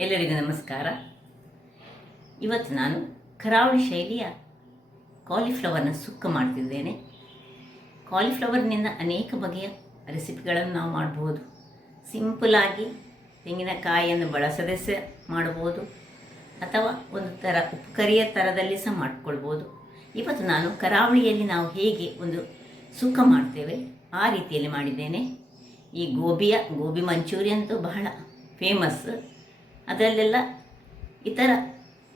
ಎಲ್ಲರಿಗೂ ನಮಸ್ಕಾರ. ಇವತ್ತು ನಾನು ಕರಾವಳಿ ಶೈಲಿಯ ಕಾಲಿಫ್ಲವರ್ನ ಸುಕ್ಕ ಮಾಡ್ತಿದ್ದೇನೆ. ಕಾಲಿಫ್ಲವರ್ನಿಂದ ಅನೇಕ ಬಗೆಯ ರೆಸಿಪಿಗಳನ್ನು ನಾವು ಮಾಡಬಹುದು. ಸಿಂಪಲಾಗಿ ತೆಂಗಿನಕಾಯಿಯನ್ನು ಬಳಸದೆ ಸಹ ಮಾಡಬಹುದು, ಅಥವಾ ಒಂದು ಥರ ಉಪ್ಪುಕರಿಯ ಥರದಲ್ಲಿ ಸಹ ಮಾಡಿಕೊಳ್ಬೋದು. ಇವತ್ತು ನಾನು ಕರಾವಳಿಯಲ್ಲಿ ನಾವು ಹೇಗೆ ಒಂದು ಸುಕ್ಕ ಮಾಡ್ತೇವೆ ಆ ರೀತಿಯಲ್ಲಿ ಮಾಡಿದ್ದೇನೆ. ಈ ಗೋಬಿ ಮಂಚೂರಿ ಅಂತೂ ಬಹಳ ಫೇಮಸ್. ಅದರಲ್ಲೆಲ್ಲ ಇತರ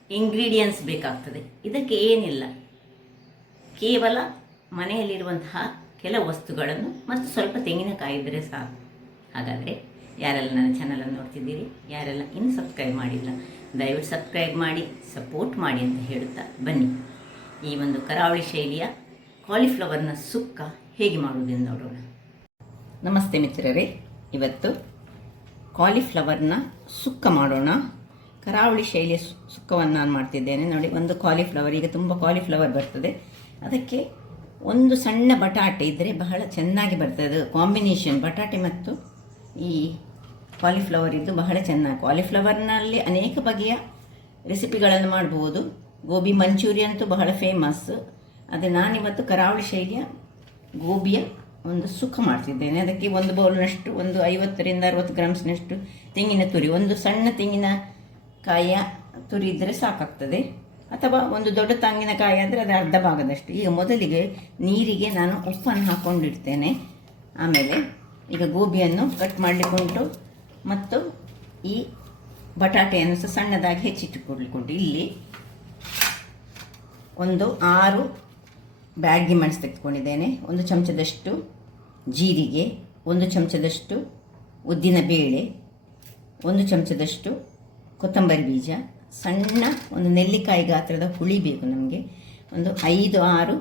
ಇಂಗ್ರೀಡಿಯೆಂಟ್ಸ್ ಬೇಕಾಗ್ತದೆ. ಇದಕ್ಕೆ ಏನಿಲ್ಲ, ಕೇವಲ ಮನೆಯಲ್ಲಿರುವಂತಹ ಕೆಲವು ವಸ್ತುಗಳನ್ನು ಮತ್ತು ಸ್ವಲ್ಪ ತೆಂಗಿನಕಾಯಿ ಇದ್ದರೆ ಸಾಕು. ಹಾಗಾದರೆ ಯಾರೆಲ್ಲ ನನ್ನ ಚಾನಲನ್ನು ನೋಡ್ತಿದ್ದೀರಿ, ಯಾರೆಲ್ಲ ಇನ್ನೂ ಸಬ್ಸ್ಕ್ರೈಬ್ ಮಾಡಿಲ್ಲ, ದಯವಿಟ್ಟು ಸಬ್ಸ್ಕ್ರೈಬ್ ಮಾಡಿ ಸಪೋರ್ಟ್ ಮಾಡಿ ಅಂತ ಹೇಳುತ್ತಾ ಬನ್ನಿ ಈ ಒಂದು ಕರಾವಳಿ ಶೈಲಿಯ ಕಾಲಿಫ್ಲವರ್ನ ಸುಕ್ಕ ಹೇಗೆ ಮಾಡುವುದೆಂದು ನೋಡೋಣ. ನಮಸ್ತೆ ಮಿತ್ರರೇ, ಇವತ್ತು ಕಾಲಿಫ್ಲವರ್ನ ಸುಕ್ಕ ಮಾಡೋಣ. ಕರಾವಳಿ ಶೈಲಿಯ ಸುಕ್ಕವನ್ನು ನಾನು ಮಾಡ್ತಿದ್ದೇನೆ. ನೋಡಿ, ಒಂದು ಕಾಲಿಫ್ಲವರ್, ಈಗ ತುಂಬ ಕಾಲಿಫ್ಲವರ್ ಬರ್ತದೆ, ಅದಕ್ಕೆ ಒಂದು ಸಣ್ಣ ಬಟಾಟೆ ಇದ್ದರೆ ಬಹಳ ಚೆನ್ನಾಗಿ ಬರ್ತದೆ. ಅದು ಕಾಂಬಿನೇಷನ್ ಬಟಾಟೆ ಮತ್ತು ಈ ಕಾಲಿಫ್ಲವರ್ ಇದ್ದು ಬಹಳ ಚೆನ್ನಾಗಿ. ಕಾಲಿಫ್ಲವರ್ನಲ್ಲಿ ಅನೇಕ ಬಗೆಯ ರೆಸಿಪಿಗಳನ್ನು ಮಾಡ್ಬೋದು. ಗೋಬಿ ಮಂಚೂರಿ ಅಂತೂ ಬಹಳ ಫೇಮಸ್. ಅದೇ ನಾನಿವತ್ತು ಕರಾವಳಿ ಶೈಲಿಯ ಗೋಬಿಯ ಒಂದು ಸುಕ್ಕ ಮಾಡ್ತಿದ್ದೇನೆ. ಅದಕ್ಕೆ ಒಂದು ಬೌಲ್ನಷ್ಟು, ಒಂದು 50ರಿಂದ 60 ಗ್ರಾಮ್ಸ್ನಷ್ಟು ತೆಂಗಿನ ತುರಿ, ಒಂದು ಸಣ್ಣ ತೆಂಗಿನಕಾಯಿಯ ತುರಿ ಇದ್ದರೆ ಸಾಕಾಗ್ತದೆ, ಅಥವಾ ಒಂದು ದೊಡ್ಡ ತೆಂಗಿನಕಾಯಿ ಆದರೆ ಅದು ಅರ್ಧ ಭಾಗದಷ್ಟು. ಈಗ ಮೊದಲಿಗೆ ನೀರಿಗೆ ನಾನು ಉಪ್ಪನ್ನು ಹಾಕ್ಕೊಂಡಿಡ್ತೇನೆ. ಆಮೇಲೆ ಈಗ ಗೋಬಿಯನ್ನು ಕಟ್ ಮಾಡಲಿಕ್ಕುಂಟು ಮತ್ತು ಈ ಬಟಾಟೆಯನ್ನು ಸಹ ಸಣ್ಣದಾಗಿ ಹೆಚ್ಚಿಟ್ಟುಕೊಳ್ಳಿಕ್ಕುಂಟು. ಇಲ್ಲಿ ಒಂದು 6 ಬ್ಯಾಡಗಿ ಮೆಣಸು ತೆಗೆದುಕೊಂಡಿದ್ದೇನೆ, ಒಂದು ಚಮಚದಷ್ಟು ಜೀರಿಗೆ, ಒಂದು ಚಮಚದಷ್ಟು ಉದ್ದಿನ ಬೇಳೆ, ಒಂದು ಚಮಚದಷ್ಟು ಕೊತ್ತಂಬರಿ ಬೀಜ, ಸಣ್ಣ ಒಂದು ನೆಲ್ಲಿಕಾಯಿ ಗಾತ್ರದ ಹುಳಿ ಬೇಕು ನಮಗೆ, ಒಂದು 5-6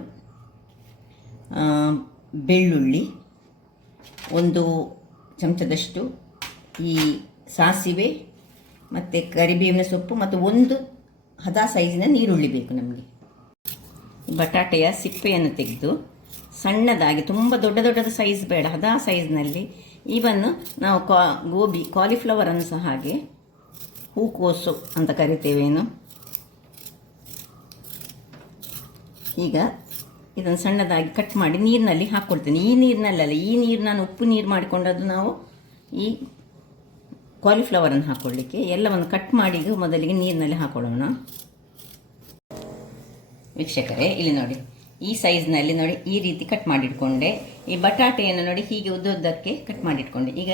ಬೆಳ್ಳುಳ್ಳಿ, ಒಂದು ಚಮಚದಷ್ಟು ಈ ಸಾಸಿವೆ ಮತ್ತು ಕರಿಬೇವಿನ ಸೊಪ್ಪು, ಮತ್ತು ಒಂದು ಹದ ಸೈಜಿನ ನೀರುಳ್ಳಿ ಬೇಕು ನಮಗೆ. ಬಟಾಟೆಯ ಸಿಪ್ಪೆಯನ್ನು ತೆಗೆದು ಸಣ್ಣದಾಗಿ, ತುಂಬ ದೊಡ್ಡದ ಸೈಜ್ ಬೇಡ, ಹದ ಸೈಜ್ನಲ್ಲಿ. ಇವನ್ನು ನಾವು ಕಾಲಿಫ್ಲವರನ್ನು ಸಹ ಹಾಗೆ ಹೂಕೋಸು ಅಂತ ಕರಿತೇವೇನು. ಈಗ ಇದನ್ನು ಸಣ್ಣದಾಗಿ ಕಟ್ ಮಾಡಿ ನೀರಿನಲ್ಲಿ ಹಾಕ್ಕೊಳ್ತೇನೆ. ಈ ನೀರಿನಲ್ಲಲ್ಲ, ಈ ನೀರು ನಾನು ಉಪ್ಪು ನೀರು ಮಾಡಿಕೊಂಡದ್ದು ನಾವು ಈ ಕಾಲಿಫ್ಲವರನ್ನು ಹಾಕ್ಕೊಳ್ಳಿಕ್ಕೆ. ಎಲ್ಲವನ್ನು ಕಟ್ ಮಾಡಿ ಈಗ ಮೊದಲಿಗೆ ನೀರಿನಲ್ಲಿ ಹಾಕೊಳ್ಳೋಣ. ವೀಕ್ಷಕರೇ, ಇಲ್ಲಿ ನೋಡಿ, ಈ ಸೈಜ್ನಲ್ಲಿ ನೋಡಿ ಈ ರೀತಿ ಕಟ್ ಮಾಡಿಟ್ಕೊಂಡೆ. ಈ ಬಟಾಟೆಯನ್ನು ನೋಡಿ ಹೀಗೆ ಉದ್ದಕ್ಕೆ ಕಟ್ ಮಾಡಿಟ್ಕೊಂಡೆ. ಈಗ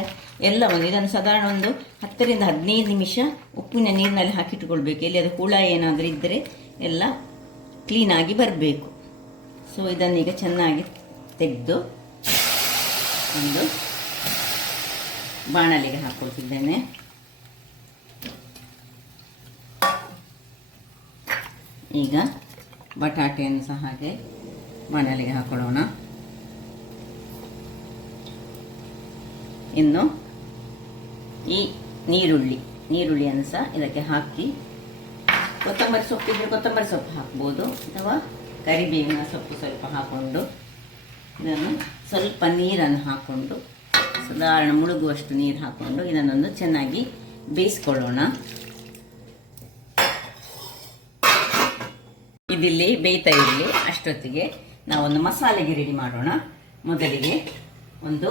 ಎಲ್ಲವನ್ನು ಇದನ್ನು ಸಾಧಾರಣ ಒಂದು 10ರಿಂದ 15 ನಿಮಿಷ ಉಪ್ಪಿನ ನೀರಿನಲ್ಲಿ ಹಾಕಿಟ್ಕೊಳ್ಬೇಕು. ಎಲ್ಲಿ ಅದು ಹುಳ ಏನಾದರೂ ಇದ್ದರೆ ಎಲ್ಲ ಕ್ಲೀನಾಗಿ ಬರಬೇಕು. ಸೊ ಇದನ್ನೀಗ ಚೆನ್ನಾಗಿ ತೆಗೆದು ಒಂದು ಬಾಣಲೆಗೆ ಹಾಕ್ಕೊಳ್ತಿದ್ದೇನೆ. ಈಗ ಬಟಾಟೆಯನ್ನು ಸಹ ಹಾಗೆ ಬಾಣಲೆಗೆ ಹಾಕೊಳ್ಳೋಣ. ಇನ್ನು ಈ ನೀರುಳ್ಳಿಯನ್ನು ಸಹ ಇದಕ್ಕೆ ಹಾಕಿ, ಕೊತ್ತಂಬರಿ ಸೊಪ್ಪಿದ್ರೆ ಕೊತ್ತಂಬರಿ ಸೊಪ್ಪು ಹಾಕ್ಬೋದು, ಅಥವಾ ಕರಿಬೇವಿನ ಸೊಪ್ಪು ಸ್ವಲ್ಪ ಹಾಕ್ಕೊಂಡು ಇದನ್ನು ಸ್ವಲ್ಪ ನೀರನ್ನು ಹಾಕ್ಕೊಂಡು, ಸಾಧಾರಣ ಮುಳುಗುವಷ್ಟು ನೀರು ಹಾಕ್ಕೊಂಡು ಇದನ್ನೊಂದು ಚೆನ್ನಾಗಿ ಬೇಯಿಸ್ಕೊಳ್ಳೋಣ. ಇದಿಲ್ಲಿ ಬೇಯ್ತಾ ಇರಲಿ. ಅಷ್ಟೊತ್ತಿಗೆ ನಾವೊಂದು ಮಸಾಲೆಗೆ ರೆಡಿ ಮಾಡೋಣ. ಮೊದಲಿಗೆ ಒಂದು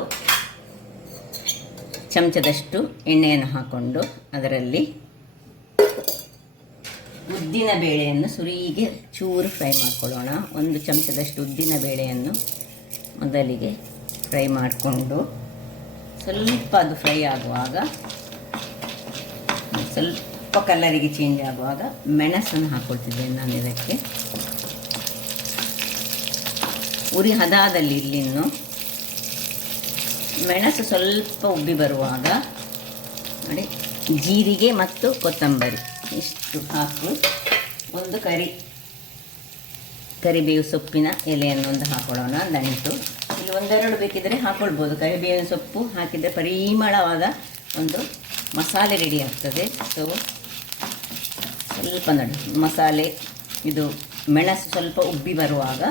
ಚಮಚದಷ್ಟು ಎಣ್ಣೆಯನ್ನು ಹಾಕ್ಕೊಂಡು ಅದರಲ್ಲಿ ಉದ್ದಿನ ಬೇಳೆಯನ್ನು ಸುರಿಗೆ ಚೂರು ಫ್ರೈ ಮಾಡ್ಕೊಳ್ಳೋಣ. ಒಂದು ಚಮಚದಷ್ಟು ಉದ್ದಿನ ಬೇಳೆಯನ್ನು ಮೊದಲಿಗೆ ಫ್ರೈ ಮಾಡಿಕೊಂಡು, ಸ್ವಲ್ಪ ಅದು ಫ್ರೈ ಆಗುವಾಗ, ಸ್ವಲ್ಪ ಕಲರಿಗೆ ಚೇಂಜ್ ಆಗುವಾಗ ಮೆಣಸನ್ನು ಹಾಕ್ಕೊಳ್ತಿದ್ದೇನೆ ನಾನು ಇದಕ್ಕೆ. ಉರಿ ಹದದಲ್ಲಿ ಇಲ್ಲಿನ್ನು ಮೆಣಸು ಸ್ವಲ್ಪ ಉಬ್ಬಿ ಬರುವಾಗ ನೋಡಿ, ಜೀರಿಗೆ ಮತ್ತು ಕೊತ್ತಂಬರಿ ಇಷ್ಟು ಹಾಕಿ, ಒಂದು ಕರಿಬೇವು ಸೊಪ್ಪಿನ ಎಲೆಯನ್ನು ಒಂದು ಹಾಕೊಳ್ಳೋಣ, ದಂಟು. ಇಲ್ಲಿ 1-2 ಬೇಕಿದ್ದರೆ ಹಾಕ್ಕೊಳ್ಬೋದು. ಕರಿಬೇವಿನ ಸೊಪ್ಪು ಹಾಕಿದರೆ ಪರಿಮಳವಾದ ಒಂದು ಮಸಾಲೆ ರೆಡಿ ಆಗ್ತದೆ. ಸೊ ಸ್ವಲ್ಪ ನೋಡಿ, ಮಸಾಲೆ ಇದು ಮೆಣಸು ಸ್ವಲ್ಪ ಉಬ್ಬಿ ಬರುವಾಗ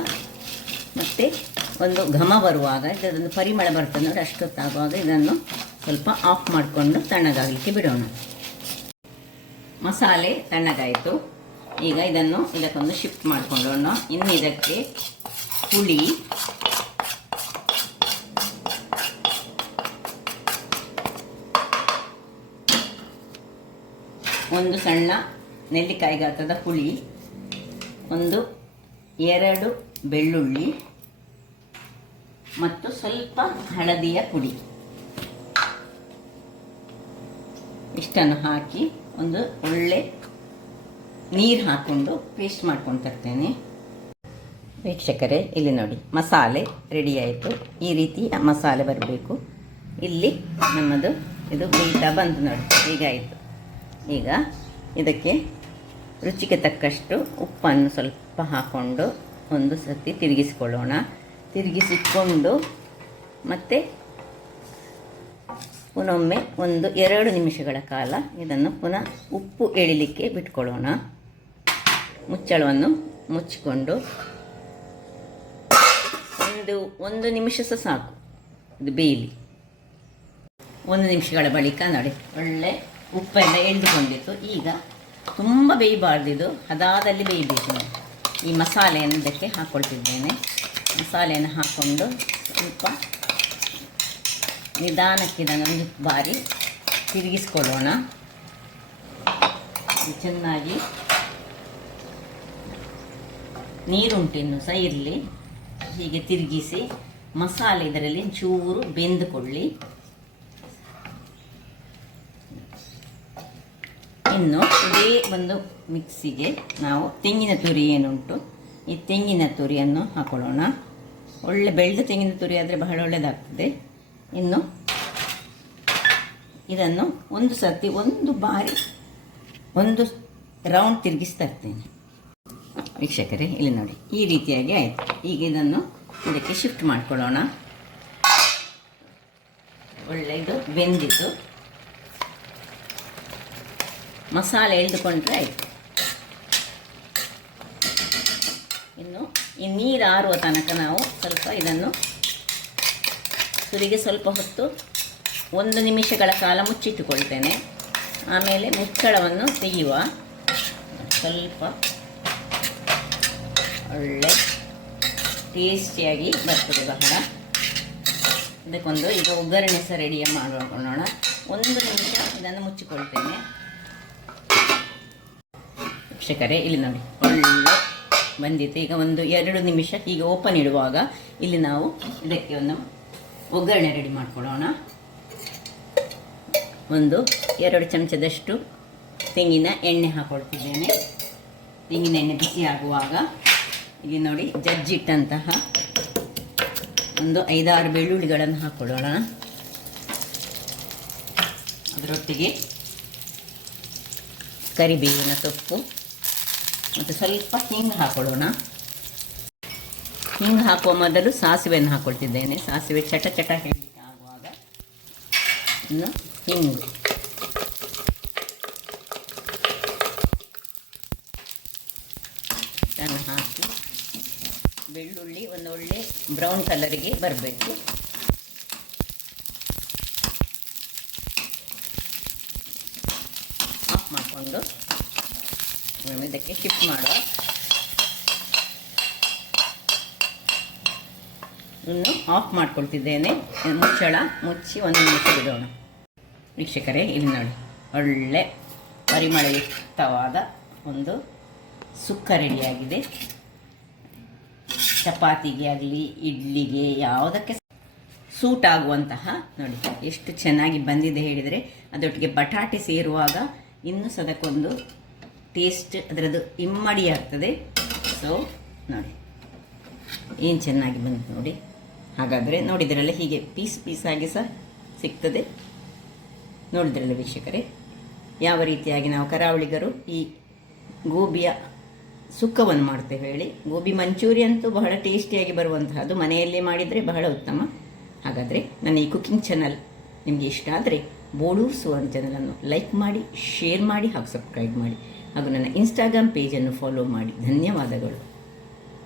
ಮತ್ತು ಒಂದು ಘಮ ಬರುವಾಗ, ಇದೊಂದು ಪರಿಮಳ ಬರ್ತದೆ ನೋಡಿ, ಅಷ್ಟೊತ್ತಾಗುವಾಗ ಇದನ್ನು ಸ್ವಲ್ಪ ಆಫ್ ಮಾಡಿಕೊಂಡು ತಣ್ಣಗಾಗಲಿಕ್ಕೆ ಬಿಡೋಣ. ಮಸಾಲೆ ತಣ್ಣಗಾಯಿತು. ಈಗ ಇದಕ್ಕೊಂದು ಶಿಫ್ಟ್ ಮಾಡಿಕೊಳ್ಳೋಣ. ಇನ್ನು ಇದಕ್ಕೆ ಹುಳಿ, ಒಂದು ಸಣ್ಣ ನೆಲ್ಲಿಕಾಯಿ ಗಾತ್ರದ ಹುಳಿ, 2 ಬೆಳ್ಳುಳ್ಳಿ ಮತ್ತು ಸ್ವಲ್ಪ ಹಳದಿಯ ಪುಡಿ ಇಷ್ಟನ್ನು ಹಾಕಿ ಒಂದು ಒಳ್ಳೆ ನೀರು ಹಾಕ್ಕೊಂಡು ಪೇಸ್ಟ್ ಮಾಡ್ಕೊಂಡು ತರ್ತೇನೆ. ವೀಕ್ಷಕರೇ, ಇಲ್ಲಿ ನೋಡಿ ಮಸಾಲೆ ರೆಡಿ ಆಯಿತು. ಈ ರೀತಿ ಮಸಾಲೆ ಬರಬೇಕು. ಇಲ್ಲಿ ನಮ್ಮದು ಇದು ಬೇಯ್ತಾ ಬಂತು ನೋಡಿ, ಹೀಗಾಯಿತು. ಈಗ ಇದಕ್ಕೆ ರುಚಿಗೆ ತಕ್ಕಷ್ಟು ಉಪ್ಪನ್ನು ಸ್ವಲ್ಪ ಹಾಕ್ಕೊಂಡು ಒಂದು ಸರ್ತಿ ತಿರುಗಿಸಿಕೊಳ್ಳೋಣ. ತಿರುಗಿಸಿಕೊಂಡು ಮತ್ತೆ ಪುನೊಮ್ಮೆ 2 ನಿಮಿಷಗಳ ಕಾಲ ಇದನ್ನು ಪುನಃ ಉಪ್ಪು ಎಳಿಲಿಕ್ಕೆ ಬಿಟ್ಕೊಳ್ಳೋಣ. ಮುಚ್ಚಳವನ್ನು ಮುಚ್ಚಿಕೊಂಡು ಒಂದು ನಿಮಿಷ ಸಹ ಸಾಕು ಇದು ಬೇಯಲಿ. 1 ನಿಮಿಷಗಳ ಬಳಿಕ ನೋಡಿ ಒಳ್ಳೆ ಉಪ್ಪೆಲ್ಲ ಎಳೆದುಕೊಂಡಿತ್ತು. ಈಗ ತುಂಬ ಬೇಯಬಾರ್ದಿದು, ಹದಾದಲ್ಲಿ ಬೇಯಬೇಕು. ಈ ಮಸಾಲೆಯನ್ನು ಇದಕ್ಕೆ ಹಾಕ್ಕೊಳ್ತಿದ್ದೇನೆ. ಮಸಾಲೆಯನ್ನು ಹಾಕ್ಕೊಂಡು ಸ್ವಲ್ಪ ನಿಧಾನಕ್ಕೆ ಇದನ್ನೊಂದು ಬಾರಿ ತಿರುಗಿಸ್ಕೊಳ್ಳೋಣ. ಚೆನ್ನಾಗಿ ನೀರುಂಟಿನ್ನು ಸಹ ಇರಲಿ. ಹೀಗೆ ತಿರುಗಿಸಿ ಮಸಾಲೆ ಇದರಲ್ಲಿ ಚೂರು ಬೆಂದುಕೊಳ್ಳಿ. ಇನ್ನು ಇದೇ ಒಂದು ಮಿಕ್ಸಿಗೆ ನಾವು ತೆಂಗಿನ ತುರಿ ಏನುಂಟು, ಈ ತೆಂಗಿನ ತುರಿಯನ್ನು ಹಾಕೊಳ್ಳೋಣ. ಒಳ್ಳೆ ಬೆಳೆದ ತೆಂಗಿನ ತುರಿ ಆದರೆ ಬಹಳ ಒಳ್ಳೆಯದಾಗ್ತದೆ. ಇನ್ನು ಇದನ್ನು ಒಂದು ಸರ್ತಿ ಒಂದು ಬಾರಿ ಒಂದು ರೌಂಡ್ ತಿರುಗಿಸ್ತಾ ಇರ್ತೇನೆ. ವೀಕ್ಷಕರೇ, ಇಲ್ಲಿ ನೋಡಿ ಈ ರೀತಿಯಾಗಿ ಆಯಿತು. ಈಗ ಇದನ್ನು ಇದಕ್ಕೆ ಶಿಫ್ಟ್ ಮಾಡ್ಕೊಳ್ಳೋಣ. ಒಳ್ಳೆಯದು ಬೆಂದಿತ್ತು. ಮಸಾಲೆ ಎಳೆದುಕೊಂಡ್ರೆ ಆಯಿತು. ಇನ್ನು ಈ ನೀರು ಆರುವ ತನಕ ನಾವು ಸ್ವಲ್ಪ ಇದನ್ನು ತುರಿಗೆ ಸ್ವಲ್ಪ ಹೊತ್ತು 1 ನಿಮಿಷಗಳ ಕಾಲ ಮುಚ್ಚಿಟ್ಟುಕೊಳ್ತೇನೆ. ಆಮೇಲೆ ಮುಚ್ಚಳವನ್ನು ತೆಗೆಯುವ. ಸ್ವಲ್ಪ ಒಳ್ಳೆ ಟೇಸ್ಟಿಯಾಗಿ ಬರ್ತದೆ ಬಹಳ. ಇದಕ್ಕೊಂದು ಈಗ ಒಗ್ಗರಣೆ ಸಹ ರೆಡಿ ಮಾಡೋಣ. 1 ನಿಮಿಷ ಇದನ್ನು ಮುಚ್ಚಿಕೊಳ್ತೇನೆ. ವೀಕ್ಷಕರೇ, ಇಲ್ಲಿ ನೋಡಿ ಒಳ್ಳೆ ಬಂದಿತ್ತು. ಈಗ 1-2 ನಿಮಿಷ ಹೀಗೆ ಓಪನ್ ಇಡುವಾಗ ಇಲ್ಲಿ ನಾವು ಇದಕ್ಕೆ ಒಂದು ಒಗ್ಗರಣೆ ರೆಡಿ ಮಾಡ್ಕೊಳ್ಳೋಣ. 2 ಚಮಚದಷ್ಟು ತೆಂಗಿನ ಎಣ್ಣೆ ಹಾಕ್ಕೊಳ್ತಿದ್ದೇನೆ. ತೆಂಗಿನ ಎಣ್ಣೆ ಬಿಸಿ ಆಗುವಾಗ ಇಲ್ಲಿ ನೋಡಿ ಜಜ್ಜಿಟ್ಟಂತಹ 5-6 ಬೆಳ್ಳುಳ್ಳಿಗಳನ್ನು ಹಾಕ್ಕೊಳ್ಳೋಣ. ಅದರೊಟ್ಟಿಗೆ ಕರಿಬೇವಿನ ಸೊಪ್ಪು ಮತ್ತು ಸ್ವಲ್ಪ ಹಿಂಗೆ ಹಾಕೊಳ್ಳೋಣ. ಹಿಂಗೆ ಹಾಕುವ ಮೊದಲು ಸಾಸಿವೆಯನ್ನು ಹಾಕ್ಕೊಳ್ತಿದ್ದೇನೆ. ಸಾಸಿವೆ ಚಟ ಹೇಳಲಿಕ್ಕೆ ಆಗುವಾಗ ಇನ್ನು ಹಿಂಗು, ಇದನ್ನು ಹಾಕಿ ಬೆಳ್ಳುಳ್ಳಿ ಒಂದು ಒಳ್ಳೆ ಬ್ರೌನ್ ಕಲರಿಗೆ ಬರಬೇಕು. ಆಫ್ ಮಾಡಿಕೊಂಡು ಇದಕ್ಕೆ ಶಿಫ್ಟ್ ಮಾಡುವ. ಇನ್ನು ಆಫ್ ಮಾಡ್ಕೊಳ್ತಿದ್ದೇನೆ. ಮುಚ್ಚಳ ಮುಚ್ಚಿ 1 ನಿಮಿಷ ಬಿಡೋಣ. ವೀಕ್ಷಕರೇ, ಇಲ್ಲಿ ನೋಡಿ ಒಳ್ಳೆ ಪರಿಮಳಯುಕ್ತವಾದ ಒಂದು ಸುಕ್ಕ ರೆಡಿಯಾಗಿದೆ. ಚಪಾತಿಗೆ ಆಗಲಿ ಇಡ್ಲಿಗೆ ಯಾವುದಕ್ಕೆ ಸೂಟ್ ಆಗುವಂತಹ ನೋಡಿ ಎಷ್ಟು ಚೆನ್ನಾಗಿ ಬಂದಿದೆ ಹೇಳಿದರೆ. ಅದರೊಟ್ಟಿಗೆ ಬಟಾಟೆ ಸೇರುವಾಗ ಇನ್ನೂ ಸದಕ್ಕೊಂದು ಟೇಸ್ಟ್ ಅದರದ್ದು ಇಮ್ಮಡಿ ಆಗ್ತದೆ. ಸೊ ನೋಡಿ ಏನು ಚೆನ್ನಾಗಿ ಬಂತು ನೋಡಿ. ಹಾಗಾದರೆ ನೋಡಿದ್ರಲ್ಲ, ಹೀಗೆ ಪೀಸ್ ಆಗಿ ಸಹ ಸಿಗ್ತದೆ. ನೋಡಿದ್ರಲ್ಲ ವೀಕ್ಷಕರೇ, ಯಾವ ರೀತಿಯಾಗಿ ನಾವು ಕರಾವಳಿಗರು ಈ ಗೋಬಿಯ ಸುಕ್ಕವನ್ನು ಮಾಡ್ತೇವೆ ಹೇಳಿ. ಗೋಬಿ ಮಂಚೂರಿ ಅಂತೂ ಬಹಳ ಟೇಸ್ಟಿಯಾಗಿ ಬರುವಂತಹದ್ದು, ಮನೆಯಲ್ಲೇ ಮಾಡಿದರೆ ಬಹಳ ಉತ್ತಮ. ಹಾಗಾದರೆ ನನ್ನ ಈ ಕುಕಿಂಗ್ ಚಾನಲ್ ನಿಮಗೆ ಇಷ್ಟ ಆದರೆ ಬೋಳೂರು ಸುವರ್ಣ ಚಾನಲನ್ನು ಲೈಕ್ ಮಾಡಿ, ಶೇರ್ ಮಾಡಿ ಹಾಗೂ ಸಬ್ಸ್ಕ್ರೈಬ್ ಮಾಡಿ ಹಾಗೂ ನನ್ನ ಇನ್ಸ್ಟಾಗ್ರಾಮ್ ಪೇಜನ್ನು ಫಾಲೋ ಮಾಡಿ. ಧನ್ಯವಾದಗಳು.